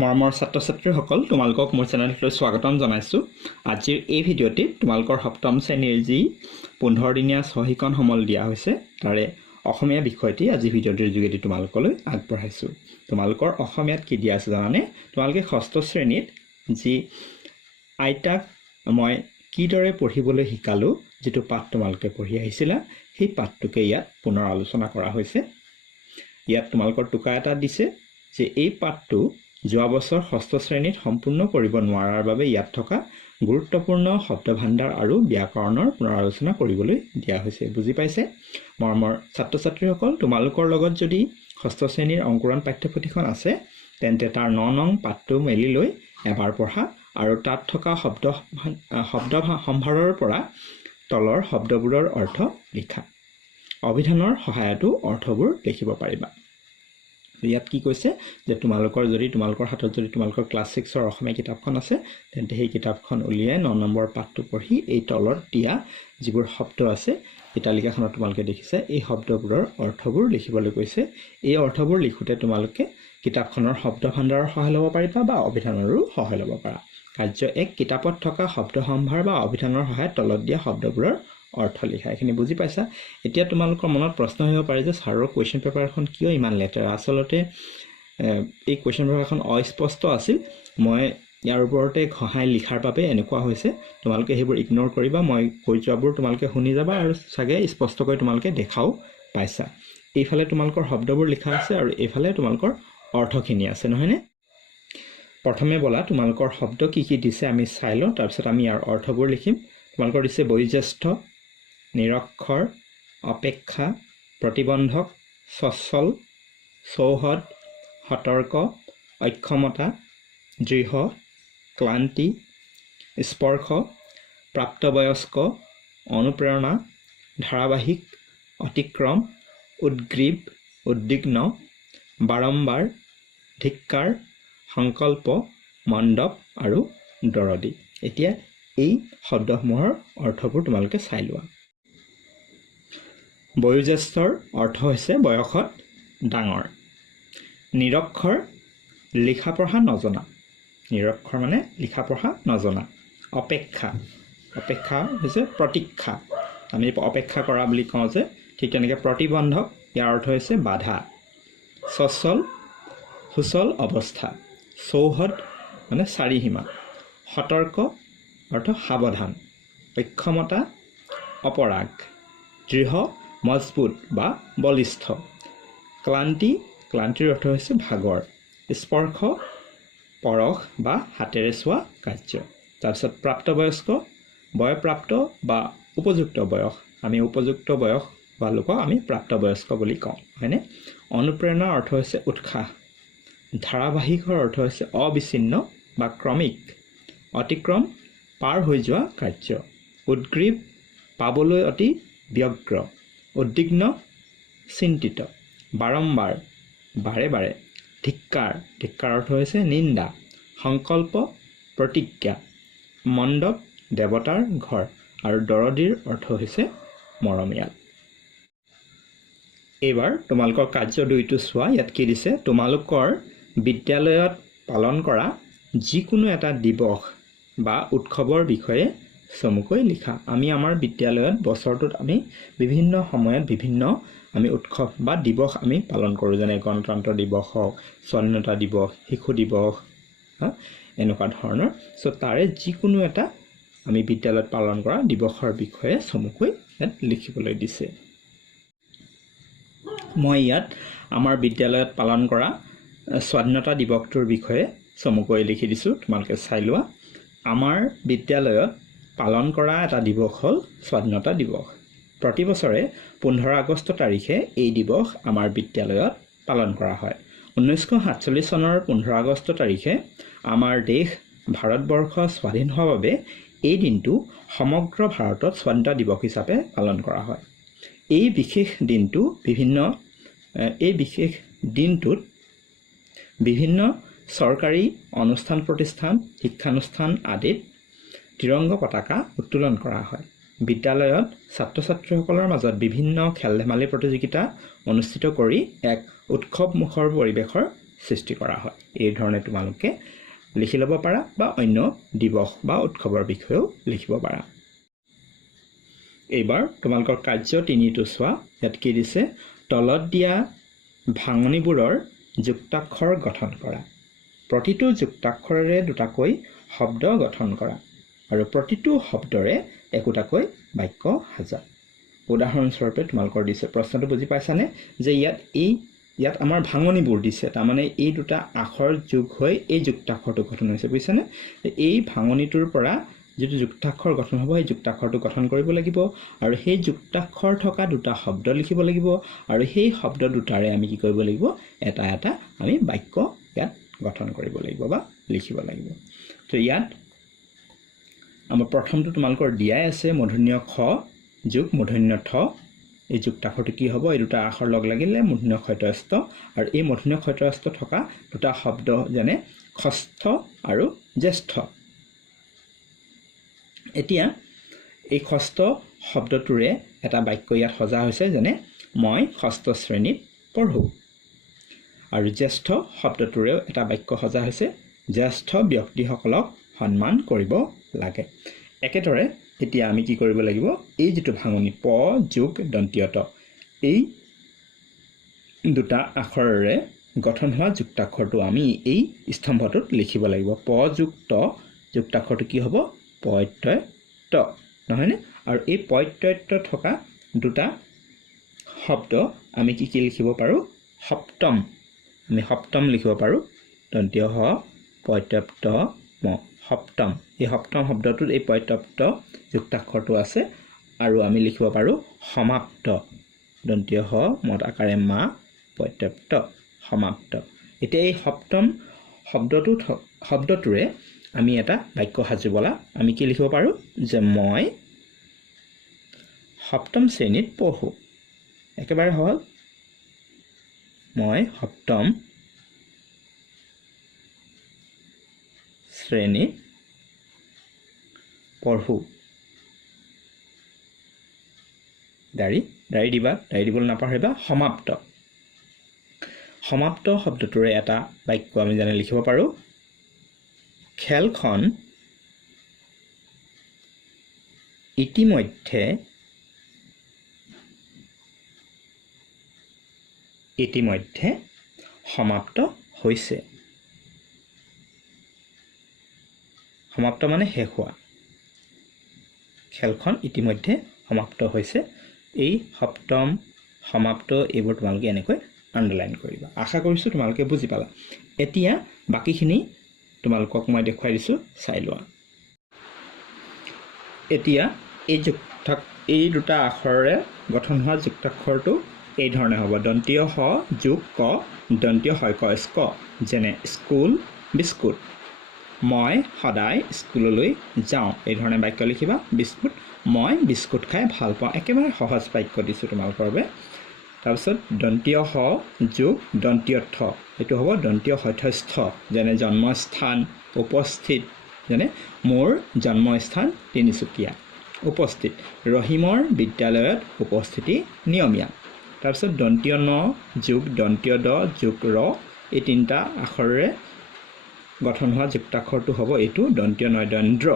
মৰমৰ ছাত্ৰ ছাত্ৰীসকল তোমালোকক মোৰ চেনেললৈ স্বাগতম জনাইছোঁ। আজিৰ এই ভিডিঅ'টিত তোমালোকৰ সপ্তম শ্ৰেণীৰ যি 15 দিনীয়া চহীকৰণ সমল দিয়া হৈছে তাৰে অসমীয়া বিষয়টি আজি ভিডিঅ'টিৰ যোগেদি তোমালোকলৈ আগবঢ়াইছোঁ। তোমালোকৰ অসমীয়াত কি দিয়া আছে জানানে? তোমালোকে ষষ্ঠ শ্ৰেণীত যি আইতাক মই কিদৰে পঢ়িবলৈ শিকালোঁ যিটো পাঠ তোমালোকে পঢ়ি আহিছিলা সেই পাঠটোকে ইয়াত পুনৰ আলোচনা কৰা হৈছে। ইয়াত তোমালোকৰ টোকা এটা দিছে যে এই পাঠটো যোৱা বছৰ ষষ্ঠ শ্ৰেণীত সম্পূৰ্ণ কৰিব নোৱাৰাৰ বাবে ইয়াত থকা গুৰুত্বপূৰ্ণ শব্দ ভাণ্ডাৰ আৰু ব্যাকৰণৰ পুনৰালোচনা কৰিবলৈ দিয়া হৈছে। বুজি পাইছে? মৰমৰ ছাত্ৰ ছাত্ৰীসকল, তোমালোকৰ লগত যদি ষষ্ঠ শ্ৰেণীৰ অংকুৰণ পাঠ্যপুথিখন আছে তেন্তে তাৰ 9 নং পাঠটো মেলি লৈ এবাৰ পঢ়া আৰু তাত থকা শব্দ সম্ভাৰৰ পৰা তলৰ শব্দবোৰৰ অৰ্থ লিখা। অভিধানৰ সহায়তো অৰ্থবোৰ লিখিব পাৰিবা। ইয়াত কি কৈছে যে তোমালোকৰ হাতত যদি তোমালোকৰ ক্লাছ 6ৰ অসমীয়া কিতাপখন আছে তেন্তে সেই কিতাপখন উলিয়াই 9 নম্বৰ পাঠটো পঢ়ি এই তলত দিয়া যিবোৰ শব্দ আছে এই তালিকাখনত তোমালোকে দেখিছে এই শব্দবোৰৰ অৰ্থবোৰ লিখিবলৈ কৈছে। এই অৰ্থবোৰ লিখোঁতে তোমালোকে কিতাপখনৰ শব্দ ভাণ্ডাৰৰ সহায় ল'ব পাৰিবা বা অভিধানৰো সহায় ল'ব পাৰা। কাৰ্য 1 কিতাপত থকা শব্দ সম্ভাৰ বা অভিধানৰ সহায়ত তলত দিয়া শব্দবোৰৰ অৰ্থ লিখা। এইখিনি বুজি পাইছা? এতিয়া তোমালোকৰ মনত প্ৰশ্ন আহিব পাৰে যে ছাৰৰ কুৱেশ্যন পেপাৰখন কিয় ইমান লেতেৰা? আচলতে এই কুৱেশ্যন পেপাৰখন অস্পষ্ট আছিল। মই ইয়াৰ ওপৰতে ঘঁহাই লিখাৰ বাবে এনেকুৱা হৈছে। তোমালোকে সেইবোৰ ইগন'ৰ কৰিবা। মই কৈ যোৱাবোৰ তোমালোকে শুনি যাবা আৰু চাগে স্পষ্টকৈ তোমালোকে দেখাও পাইছা। এইফালে তোমালোকৰ শব্দবোৰ লিখা আছে আৰু এইফালে তোমালোকৰ অৰ্থখিনি আছে, নহয়নে? প্ৰথমে বলা তোমালোকৰ শব্দ কি কি দিছে আমি চাই লওঁ, তাৰপিছত আমি ইয়াৰ অৰ্থবোৰ লিখিম। তোমালোকৰ দিছে বয়োজ্যেষ্ঠ, নিৰক্ষৰ, অপেক্ষা, প্ৰতিবন্ধক, স্বচ্ছল, চৌহদ, সতৰ্ক, অক্ষমতা, দৃঢ়, ক্লান্তি, স্পৰ্শ, প্ৰাপ্তবয়স্ক, অনুপ্ৰেৰণা, ধাৰাবাহিক, অতিক্ৰম, উদ্গ্ৰীৱ, উদ্বিগ্ন, বাৰম্বাৰ, ধিক্কাৰ, সংকল্প, মণ্ডপ আৰু দৰদী। এতিয়া এই শব্দসমূহৰ অৰ্থবোৰ তোমালোকে চাই লোৱা। বয়োজ্যেষ্ঠৰ অৰ্থ হৈছে বয়সত ডাঙৰ। নিৰক্ষৰ, লিখা পঢ়া নজনা। নিৰক্ষৰ মানে লিখা পঢ়া নজনা। অপেক্ষা, অপেক্ষা হৈছে প্ৰতীক্ষা। আমি অপেক্ষা কৰা বুলি কওঁ যে, ঠিক তেনেকৈ প্ৰতিবন্ধক, ইয়াৰ অৰ্থ হৈছে বাধা। স্বচ্ছল, সুচল অৱস্থা। চৌহদ মানে চাৰিসীমা। সতৰ্ক অৰ্থ সাৱধান। অক্ষমতা, অপৰাগ। দৃঢ়, মজবুত বা বলিষ্ঠ। ক্লান্তি, ক্লান্তিৰ অৰ্থ হৈছে ভাগৰ। স্পৰ্শ, পৰশ বা হাতেৰে চোৱা কাৰ্য। তাৰপিছত প্ৰাপ্তবয়স্ক, বয়প্ৰাপ্ত বা উপযুক্ত বয়স। আমি উপযুক্ত বয়স বা লোকক আমি প্ৰাপ্তবয়স্ক বুলি কওঁ, হয়নে? অনুপ্ৰেৰণাৰ অৰ্থ হৈছে উৎসাহ। ধাৰাবাহিকৰ অৰ্থ হৈছে অবিচ্ছিন্ন বা ক্ৰমিক। অতিক্ৰম, পাৰ হৈ যোৱা কাৰ্য। উদ্গ্ৰীৱ, পাবলৈ অতি ব্যগ্ৰ। উদ্বিগ্ন, চিন্তিত। বাৰম্বাৰ, বাৰে বাৰে। ধিক্কাৰ, ধিক্কাৰ অৰ্থ হৈছে নিন্দা। সংকল্প, প্ৰতিজ্ঞা। মণ্ডপ, দেৱতাৰ ঘৰ। আৰু দৰদীৰ অৰ্থ হৈছে মৰমীয়াল। এইবাৰ তোমালোকৰ কাৰ্য 2টো চোৱা। ইয়াত কি দিছে? তোমালোকৰ বিদ্যালয়ত পালন কৰা যিকোনো এটা দিৱস বা উৎসৱৰ বিষয়ে চমুকৈ লিখা। আমি আমাৰ বিদ্যালয়ত বছৰটোত আমি বিভিন্ন সময়ত বিভিন্ন আমি উৎসৱ বা দিৱস আমি পালন কৰোঁ, যেনে গণতন্ত্ৰ দিৱস হওক, স্বাধীনতা দিৱস, শিশু দিৱস, এনেকুৱা ধৰণৰ। তাৰে যিকোনো এটা আমি বিদ্যালয়ত পালন কৰা দিৱসৰ বিষয়ে চমুকৈ ইয়াত লিখিবলৈ দিছে। মই ইয়াত আমাৰ বিদ্যালয়ত পালন কৰা স্বাধীনতা দিৱসটোৰ বিষয়ে চমুকৈ লিখি দিছোঁ, তোমালোকে চাই লোৱা। আমাৰ বিদ্যালয়ত পালন কৰা এটা দিৱস হ'ল স্বাধীনতা দিৱস। প্ৰতি বছৰে 15 আগষ্ট তাৰিখে এই দিৱস আমাৰ বিদ্যালয়ত পালন কৰা হয়। 1947 চনৰ 15 আগষ্ট তাৰিখে আমাৰ দেশ ভাৰতবৰ্ষ স্বাধীন হোৱাৰ বাবে এই দিনটো সমগ্ৰ ভাৰতত স্বাধীনতা দিৱস হিচাপে পালন কৰা হয়। এই বিশেষ দিনটোত বিভিন্ন চৰকাৰী অনুষ্ঠান প্ৰতিষ্ঠান, শিক্ষানুষ্ঠান আদিত ত্ৰিৰংগ পতাকা উত্তোলন কৰা হয়। বিদ্যালয়ত ছাত্ৰ ছাত্ৰীসকলৰ মাজত বিভিন্ন খেল ধেমালি প্ৰতিযোগিতা অনুষ্ঠিত কৰি এক উৎসৱমুখৰ পৰিৱেশৰ সৃষ্টি কৰা হয় এই ধৰণে তোমালোকে লিখি ল'ব পাৰা বা অন্য দিৱস বা উৎসৱৰ বিষয়েও লিখিব পাৰা এইবাৰ তোমালোকৰ কাৰ্য 3টো চোৱা ইয়াত কি দিছে তলত দিয়া ভাঙনিবোৰৰ যুক্তাক্ষৰ গঠন কৰা প্ৰতিটো যুক্তাক্ষৰেৰে দুটাকৈ শব্দ গঠন কৰা আৰু প্ৰতিটো শব্দৰে একোটাকৈ বাক্য সাজা উদাহৰণস্বৰূপে তোমালোকৰ দিছে প্ৰশ্নটো বুজি পাইছানে যে ইয়াত আমাৰ ভাঙনিবোৰ দিছে তাৰমানে এই দুটা আখৰ যোগ হৈ এই যুক্তাক্ষৰটো গঠন হৈছে বুজিছানে এই ভাঙনিটোৰ পৰা যেটো যুক্তাক্ষৰ গঠন হ'ব এই যুক্তাক্ষৰটো গঠন কৰিব লাগিব আৰু সেই যুক্তাক্ষৰ থকা দুটা শব্দ লিখিব লাগিব আৰু সেই শব্দ দুটাৰে আমি কি কৰিব লাগিব এটা এটা আমি বাক্য ইয়াত গঠন কৰিব লাগিব বা লিখিব লাগিব তো ইয়াত আমাৰ প্ৰথমটো তোমালোকৰ দিয়াই আছে মূৰ্ধন্য খ যোগ মূৰ্ধন্য ঠ এই যুক্তাক্ষৰটো কি হ'ব এই দুটা আখৰ লগ লাগিলে মূৰ্ধন্য ক্ষৈতস্থ আৰু এই মূৰ্ধন্য ক্ষৈতস্থ থকা দুটা শব্দ যেনে ষষ্ঠ আৰু জ্যেষ্ঠ এতিয়া এই ষষ্ঠ শব্দটোৰে এটা বাক্য ইয়াত সজা হৈছে যেনে মই ষষ্ঠ শ্ৰেণীত পঢ়ো আৰু জ্যেষ্ঠ শব্দটোৰেও এটা বাক্য সজা হৈছে জ্যেষ্ঠ ব্যক্তিসকলক সন্মান কৰিব লাগে একেদৰে এতিয়া আমি কি কৰিব লাগিব এই যেটো ভাঙনি প যোগ দন্তীয় ত এই দুটা আখৰেৰে গঠন হোৱা যুক্তাক্ষৰটো আমি এই স্তম্ভটোত লিখিব লাগিব প যোগ ত যুক্তাক্ষৰটো কি হ'ব পত্যয় ত নহয়নে আৰু এই পত্যয় ত থকা দুটা শব্দ আমি কি লিখিব পাৰো সপ্তম আমি সপ্তম লিখিব পাৰো দন্তীয় হ পত্যপ্ত ম সপ্তম এই সপ্তম শব্দটোত এই পত্যপ্ত যুক্তাক্ষৰটো আছে আৰু আমি লিখিব পাৰো সমাপ্ত দন্তীয় হ মত আকাৰে মা পত্যপ্ত সমাপ্ত এতিয়া এই সপ্তম শব্দটোৰে আমি এটা বাক্য সাজিবলা আমি কি লিখিব পাৰো যে মই সপ্তম শ্ৰেণীত পঢ়ো একেবাৰে হল মই সপ্তম শ্ৰেণীত পঢ়ো দাৰি দিবা দাৰি দিবলৈ নাপাহৰিবা সমাপ্ত শব্দটোৰে এটা বাক্য আমি জানি লিখিব পাৰো খেলখন ইতিমধ্যে সমাপ্ত হৈছে সমাপ্ত মানে শেষ হোৱা খেলখন ইতিমধ্যে সমাপ্ত হৈছে এই সপ্তম সমাপ্ত এইবোৰ তোমালোকে এনেকৈ আন্ডাৰলাইন কৰিবা আশা কৰিছো তোমালোকে বুজি পালা এতিয়া বাকিখিনি তোমালোকক মই দেখুৱাই দিছো চাই লোৱা এতিয়া এই দুটা আখৰেৰে গঠন হোৱা যুক্তাক্ষৰটো এই ধৰণে হ'ব দন্তীয় হ যোগ ক দন্তীয় হয়ক স্ক যেনে স্কুল বিস্কুট মই সদায় স্কুললৈ যাওঁ এই ধৰণে বাক্য লিখিবা বিস্কুট মই বিস্কুট খাই ভাল পাওঁ একেবাৰে সহজ বাক্য দিছো তোমালোকৰ বাবে তাৰপিছত দন্তীয় হ যোগ দন্তীয় ঠ এইটো হ'ব দন্তীয় হঠস্থ যেনে জন্মস্থান উপস্থিত যেনে মোৰ জন্মস্থান তিনিচুকীয়া উপস্থিত ৰহিমৰ বিদ্যালয়ত উপস্থিতি নিয়মীয়া তাৰপিছত দন্তীয় ন যোগ দন্তীয় দ যোগ ৰ এই তিনিটা আখৰেৰে গঠন হোৱা যুক্তাক্ষৰটো হ'ব এইটো দন্তীয় নয়দন্দ্ৰ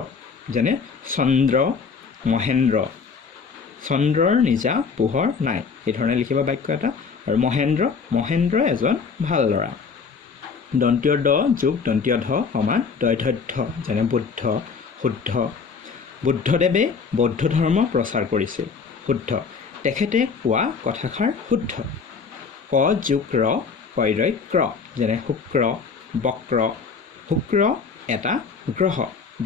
যেনে চন্দ্ৰ মহেন্দ্ৰ চন্দ্ৰৰ নিজা পোহৰ নাই এই ধৰণে লিখিবা বাক্য এটা আৰু মহেন্দ্ৰ এজন ভাল ল'ৰা দন্তীয় দ যোগ দন্তীয় ধ সমান দৈধধ্য যেনে বুদ্ধ শুদ্ধ বুদ্ধদেৱে বৌদ্ধ ধৰ্ম প্ৰচাৰ কৰিছিল শুদ্ধ তেখেতে কোৱা কথাষাৰ শুদ্ধ ক যোগ ৰ কৈৰয় ক্ৰ যেনে শুক্ৰ বক্ৰ শুক্ৰ এটা গ্ৰহ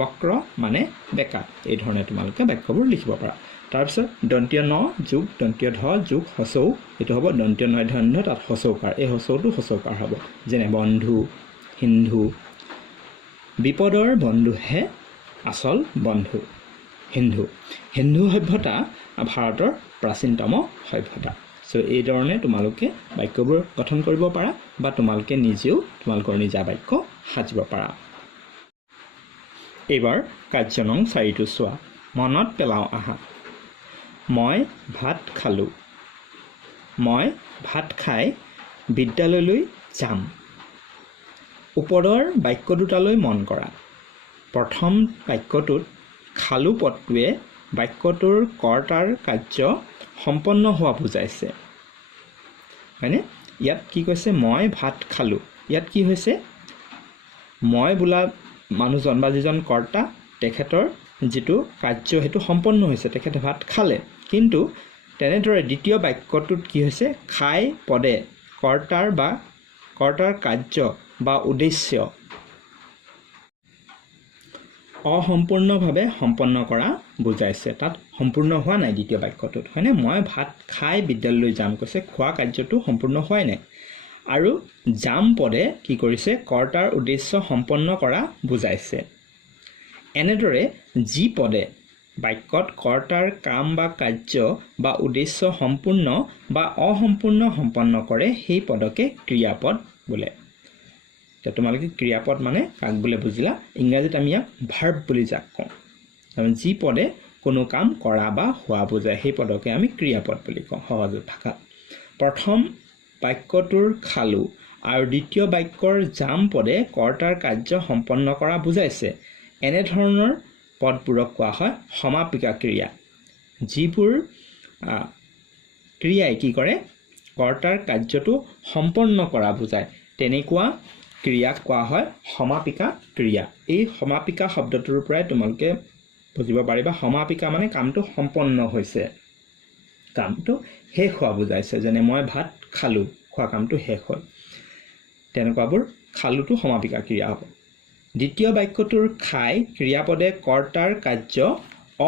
বক্ৰ মানে বেকা এই ধৰণে তোমালোকে বাক্যবোৰ লিখিব পাৰা তাৰপিছত দন্তীয় ন যোগ দন্তীয় ধ যোগ হচৌ এইটো হ'ব দন্তীয় নয় ধন্য তাত হচৌকাৰ এই হচৌটো হচৌকাৰ হ'ব যেনে বন্ধু হিন্ধু বিপদৰ বন্ধুহে আচল বন্ধু হিন্দু সভ্যতা ভাৰতৰ প্ৰাচীনতম সভ্যতা সো এই ধৰণে তোমালোকে বাক্যবোৰ গঠন কৰিব পাৰা বা তোমালোকে নিজেও তোমালোকৰ নিজা বাক্য সাজিব পাৰা এইবাৰ কাৰ্য নং 4টো চোৱা মনত পেলাও আহা মই ভাত খালো মই ভাত খাই বিদ্যালয়লৈ যাম ওপৰৰ বাক্য দুটালৈ মন কৰা। প্ৰথম বাক্যটোত খালো পদটোৱে বাক্যটোৰ কৰ্তাৰ কাৰ্য সম্পন্ন হোৱা বুজাইছে, হয়নে? ইয়াত কি কৈছে? মই ভাত খালোঁ। ইয়াত কি হৈছে? মই বোলা মানুহজন বা যিজন কৰ্তা, তেখেতৰ যিটো কাৰ্য সেইটো সম্পন্ন হৈছে, তেখেতে ভাত খালে। কিন্তু তেনেদৰে দ্বিতীয় বাক্যটোত কি হৈছে? খাই পদে কৰ্তাৰ কাৰ্য বা উদ্দেশ্য অসম্পূৰ্ণভাৱে সম্পন্ন কৰা বুজাইছে। তাত সম্পূৰ্ণ হোৱা নাই দ্বিতীয় বাক্যটোত, হয়নে? মই ভাত খাই বিদ্যালয়লৈ যাম কৈছে, খোৱা কাৰ্যটো সম্পূৰ্ণ হোৱাই নাই। আৰু যাম পদে কি কৰিছে? কৰ্তাৰ উদ্দেশ্য সম্পন্ন কৰা বুজাইছে। এনেদৰে যি পদে বাক্যত কৰ্তাৰ কাম বা কাৰ্য বা উদ্দেশ্য সম্পূৰ্ণ বা অসম্পূৰ্ণ সম্পন্ন কৰে সেই পদকে ক্ৰিয়াপদ বোলে। এতিয়া তোমালোকে ক্ৰিয়াপদ মানে কাক বোলে বুজিলা? ইংৰাজীত আমি ইয়াক ভাৰ্ব বুলি যাক কওঁ। যি পদে কোনো কাম কৰা বা হোৱা বুজায় সেই পদকে আমি ক্ৰিয়াপদ বুলি কওঁ সহজ ভাষাত। প্ৰথম বাক্যটোৰ খালো আৰু দ্বিতীয় বাক্যৰ যাম পদে কৰ্তাৰ কাৰ্য সম্পন্ন কৰা বুজাইছে। এনেধৰণৰ পদবোৰক কোৱা হয় সমাপিকা ক্ৰিয়া। যিবোৰ ক্ৰিয়াই কি কৰে? কৰ্তাৰ কাৰ্যটো সম্পন্ন কৰা বুজায়, তেনেকুৱা ক্ৰিয়াক কোৱা হয় সমাপিকা ক্ৰিয়া। এই সমাপিকা শব্দটোৰ পৰাই তোমালোকে বুজিব পাৰিবা, সমাপিকা মানে কামটো সম্পন্ন হৈছে, কামটো শেষ হোৱা বুজাইছে। যেনে মই ভাত খালোঁ, খোৱা কামটো শেষ হ'ল, তেনেকুৱাবোৰ খালোতো সমাপিকা ক্ৰিয়া হ'ব। দ্বিতীয় বাক্যটোৰ খাই ক্ৰিয়াপদে কৰ্তাৰ কাৰ্য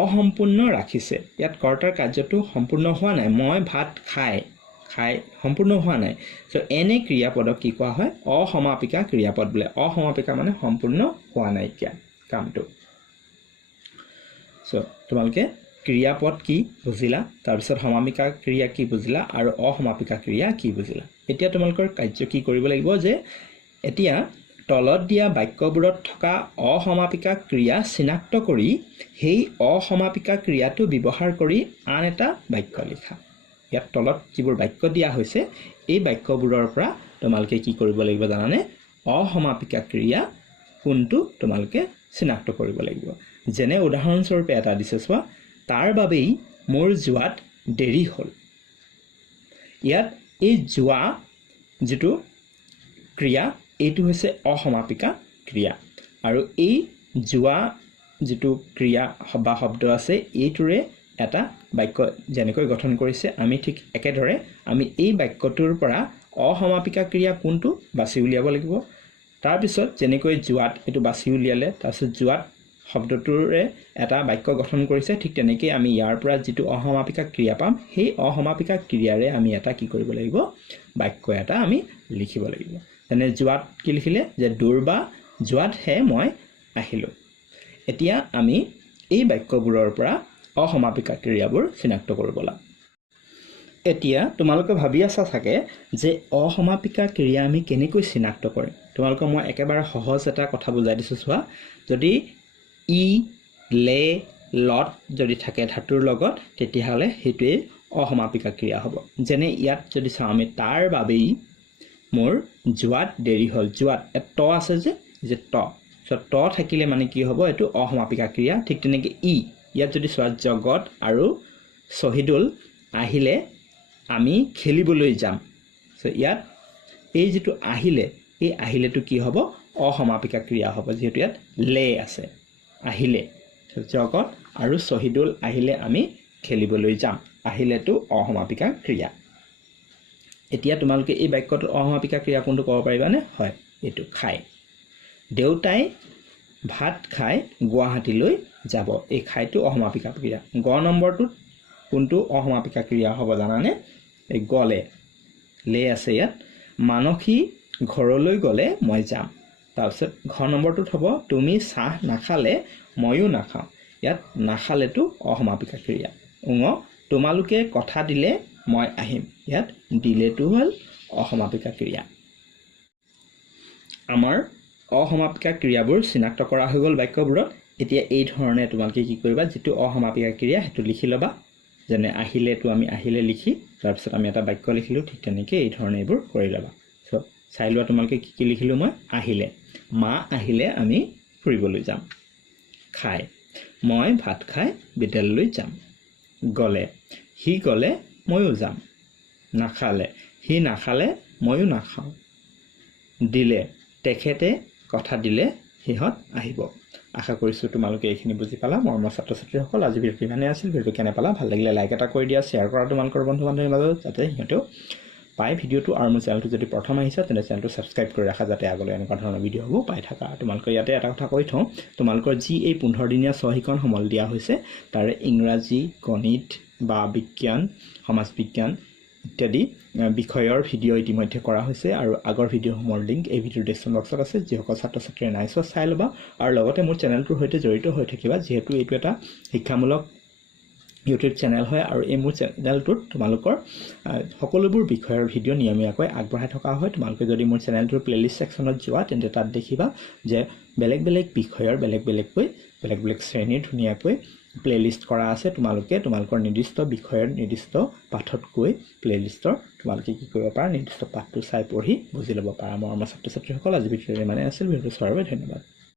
অসম্পূৰ্ণ ৰাখিছে। ইয়াত কৰ্তাৰ কাৰ্যটো সম্পূৰ্ণ হোৱা নাই। মই ভাত খাই সম্পূৰ্ণ হোৱা নাই। চ' এনে ক্ৰিয়াপদক কি কোৱা হয়? অসমাপিকা ক্ৰিয়াপদ বোলে। অসমাপিকা মানে সম্পূৰ্ণ হোৱা নাইকিয়া কামটো। চ' তোমালোকে ক্ৰিয়াপদ কি বুজিলা, তাৰপিছত সমাপিকা ক্ৰিয়া কি বুজিলা আৰু অসমাপিকা ক্ৰিয়া কি বুজিলা। এতিয়া তোমালোকৰ কাৰ্য কি কৰিব লাগিব যে এতিয়া তলত দিয়া বাক্যবোৰত থকা অসমাপিকা ক্ৰিয়া চিনাক্ত কৰি সেই অসমাপিকা ক্ৰিয়াটো ব্যৱহাৰ কৰি আন এটা বাক্য লিখা। ইয়াত তলত যিবোৰ বাক্য দিয়া হৈছে এই বাক্যবোৰৰ পৰা তোমালোকে কি কৰিব লাগিব জানানে? অসমাপিকা ক্ৰিয়া কোনটো তোমালোকে চিনাক্ত কৰিব লাগিব। যেনে উদাহৰণস্বৰূপে এটা দিছে চোৱা, তাৰ বাবেই মোৰ যোৱাত দেৰি হ'ল। ইয়াত এই যোৱা যিটো ক্ৰিয়া এইটো হৈছে অসমাপিকা ক্ৰিয়া, আৰু এই যোৱা যিটো ক্ৰিয়া বা শব্দ আছে এইটোৰে এটা বাক্য যেনেকৈ গঠন কৰিছে আমি ঠিক একেদৰে আমি এই বাক্যটোৰ পৰা অসমাপিকা ক্ৰিয়া কোনটো বাছি উলিয়াব লাগিব। তাৰপিছত যেনেকৈ যোৱাত এইটো বাছি উলিয়ালে, তাৰপিছত যোৱাত শব্দটোৰে এটা বাক্য গঠন কৰিছে, ঠিক তেনেকৈ আমি ইয়াৰ পৰা যিটো অসমাপিকা ক্ৰিয়া পাম সেই অসমাপিকা ক্ৰিয়াৰে আমি এটা কি কৰিব লাগিব? বাক্য এটা আমি লিখিব লাগিব। যেনে যোৱাত কি লিখিলে? যে দূৰ্বা যোৱাতহে মই আহিলোঁ। এতিয়া আমি এই বাক্যবোৰৰ পৰা অসমাপিকা ক্ৰিয়াবোৰ চিনাক্ত কৰিব ব'লা। এতিয়া তোমালোকে ভাবি আছা চাগে যে অসমাপিকা ক্ৰিয়া আমি কেনেকৈ চিনাক্ত কৰিম। তোমালোকক মই একেবাৰে সহজ এটা কথা বুজাই দিছোঁ চোৱা। যদি ই, লে, লত যদি থাকে ধাতুৰ লগত তেতিয়াহ'লে সেইটোৱেই অসমাপিকা ক্ৰিয়া হ'ব। যেনে ইয়াত যদি চাওঁ আমি তাৰ বাবেই মোৰ যোৱাত দেৰি হ'ল। যোৱাত ত আছে যে ত, ত থাকিলে মানে কি হ'ব? এইটো অসমাপিকা ক্ৰিয়া। ঠিক তেনেকৈ ইয়াত যদি চোৱা জগত আৰু শ্বহীদুল আহিলে আমি খেলিবলৈ যাম। চ' ইয়াত এই যিটো আহিলে এই আহিলেটো কি হ'ব? অসমাপিকা ক্ৰিয়া হ'ব, যিহেতু ইয়াত লে আছে। আহিলে জগত আৰু শ্বহীদুল আহিলে আমি খেলিবলৈ যাম, আহিলেটো অসমাপিকা ক্ৰিয়া। এতিয়া তোমালোকে এই বাক্যটোৰ অসমাপিকা ক্ৰিয়া কোনটো ক'ব পাৰিবানে? হয়, এইটো খাই। দেউতাই ভাত খাই গুৱাহাটীলৈ যাব। এই খাইটো অসমাপিকা ক্ৰিয়া। গ নম্বৰটোত কোনটো অসমাপিকা ক্ৰিয়া হ'ব জানানে? এই গ'লে, লে আছে ইয়াত। মানসী ঘৰলৈ গ'লে মই যাম। তাৰপিছত ঘ নম্বৰটোত হ'ব তুমি চাহ নাখালে ময়ো নাখাওঁ। ইয়াত নাখালেতো অসমাপিকা ক্ৰিয়া। তোমালোকে কথা দিলে মই আহিম। ইয়াত দিলেটো হ'ল অসমাপিকা ক্ৰিয়া। আমাৰ অসমাপিকা ক্ৰিয়াবোৰ চিনাক্ত কৰা হৈ গ'ল বাক্যবোৰত। এতিয়া এই ধৰণে তোমালোকে কি কৰিবা? যিটো অসমাপিকা ক্ৰিয়া সেইটো লিখি ল'বা। যেনে আহিলেতো আমি আহিলে লিখি তাৰপিছত আমি এটা বাক্য লিখিলোঁ, ঠিক তেনেকৈ এই ধৰণে এইবোৰ কৰি ল'বা। চ' চাই লোৱা তোমালোকে কি লিখিলোঁ মই আহিলে মা আহিলে আমি ফুৰিবলৈ যাম খাই মই ভাত খাই বিদ্যালয়লৈ যাম গ'লে সি গ'লে ময়ো যাম নাখালে সি নাখালে ময়ো নাখাওঁ দিলে তেখেতে কথা দিলে সিহঁত আহিব আশা কৰিছোঁ তোমালোকে এইখিনি বুজি পালা মৰমৰ ছাত্ৰ ছাত্ৰীসকল আজি ভিডিঅ'টো ইমানেই আছিল ভিডিঅ'টো কেনে পালা ভাল লাগিলে লাইক এটা কৰি দিয়া শ্বেয়াৰ কৰা তোমালোকৰ বন্ধু বান্ধৱীৰ মাজত যাতে সিহঁতেও পাই ভিডিঅ'টো আৰু মোৰ চেনেলটো যদি প্ৰথম আহিছে তেন্তে চেনেলটো ছাবস্ক্ৰাইব কৰি ৰাখা যাতে আগলৈ এনেকুৱা ধৰণৰ ভিডিঅ'বোৰ পাই থাকা তোমালোকৰ ইয়াতে এটা কথা কৈ থওঁ তোমালোকৰ যি এই 15 দিনীয়া চহীখন সমল দিয়া হৈছে তাৰে ইংৰাজী গণিত বা বিজ্ঞান সমাজ বিজ্ঞান ইত্যাদি বিষয়ৰ ভিডিঅ' ইতিমধ্যে কৰা হৈছে আৰু আগৰ ভিডিঅ'সমূহৰ লিংক এই ভিডিঅ'ৰ ডেছক্ৰিপশ্যন বক্সত আছে যিসকল ছাত্ৰ ছাত্ৰীয়ে নাই চোৱা চাই ল'বা আৰু লগতে মোৰ চেনেলটোৰ সৈতে জড়িত হৈ থাকিবা যিহেতু এইটো এটা শিক্ষামূলক ইউটিউব চেনেল হয় আৰু এই মোৰ চেনেলটোত তোমালোকৰ সকলোবোৰ বিষয়ৰ ভিডিঅ' নিয়মীয়াকৈ আগবঢ়াই থকা হয় তোমালোকে যদি মোৰ চেনেলটোৰ প্লেলিষ্ট ছেকশ্যনত যোৱা তেন্তে তাত দেখিবা যে বেলেগ বেলেগ বিষয়ৰ বেলেগ বেলেগ শ্ৰেণীৰ ধুনীয়াকৈ প্লেলিষ্ট কৰা আছে তোমালোকে তোমালোকৰ নিৰ্দিষ্ট বিষয়ৰ নিৰ্দিষ্ট পাঠত গৈ প্লেলিষ্টৰ তোমালোকে কি কৰিব পাৰা নিৰ্দিষ্ট পাঠটো চাই পঢ়ি বুজি ল'ব পাৰা মৰমৰ ছাত্ৰ ছাত্ৰীসকল আজি ভিডিঅ'টো ইমানেই আছিল ভিডিঅ'টো চোৱাৰ বাবে ধন্যবাদ